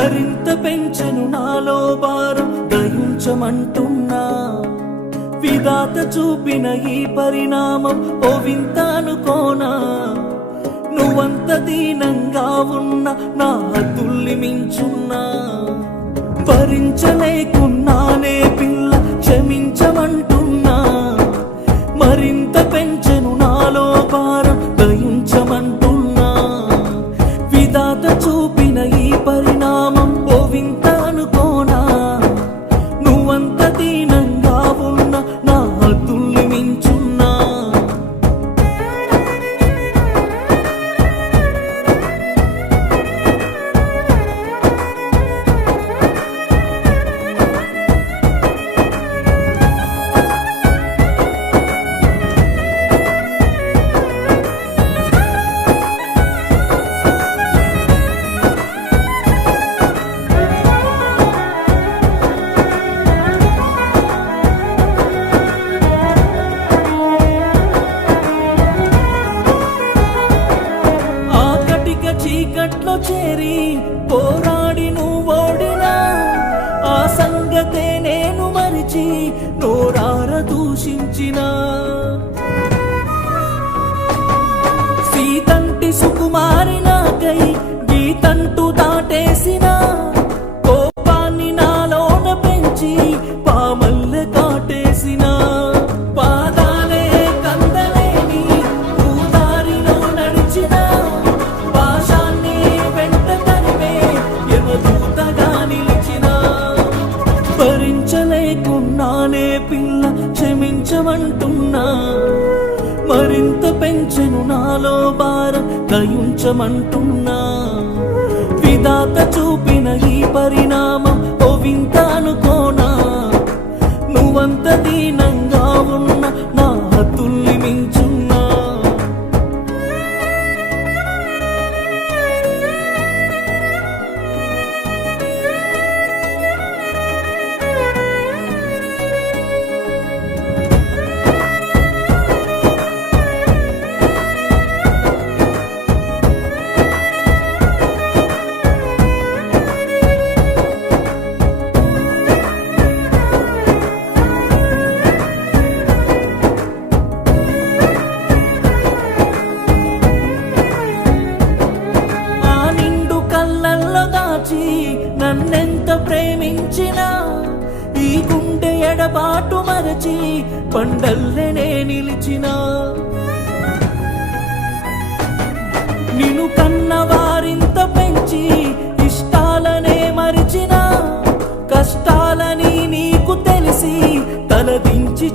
మరింత పెంచెను నాలో భారం దయించమంటున్నా. విధాత చూపిన ఈ పరిణామం ఓ వింత అనుకోనా. నువ్వంత దీనంగా ఉన్న నా హద్దుల్ని మించున్నా. భరించలేకున్నానే పిల్ల క్షమించమంటున్నా. మరింత పెంచెను నాలో భారం దయించమంటున్నా. విధాత చూపిన ఈ పరిణామం ఓ వింత అనుకోనా. నువ్వంత దీనంగా ఉన్న నా హద్దుల్ని మించున్నా. చీకట్లో చేరి పోరాడి నువ్వు ఓడినా. ఆ సంగతే నేను మరిచి నోరార దూషించిన. సీతంటి సుకుమారి నాకై గీతంటూ దాటేసిన. కోపాన్ని నాలోన పెంచి పామల్లె కాటేసిన. పాదాలే కందలేని పూదారిలో నడిచిన. భరించలేకున్నానే పిల్ల క్షమించమంటున్నా. మరింత పెంచెను నాలో భారం దయించమంటున్నా. విధాత చూపిన ఈ పరిణామం ఓ వింత అనుకోనా. నువ్వంత దీనంగా ఉన్న నా హద్దుల్ని మించున్నా. నన్నెంత ప్రేమించినా ఈ గుండె ఎడబాటు మరచి పండల్లెనే నిలిచిన. నిన్ను కన్న వారింత పెంచి ఇష్టాలనే మరిచిన. కష్టాలని నీకు తెలిసి తలదించి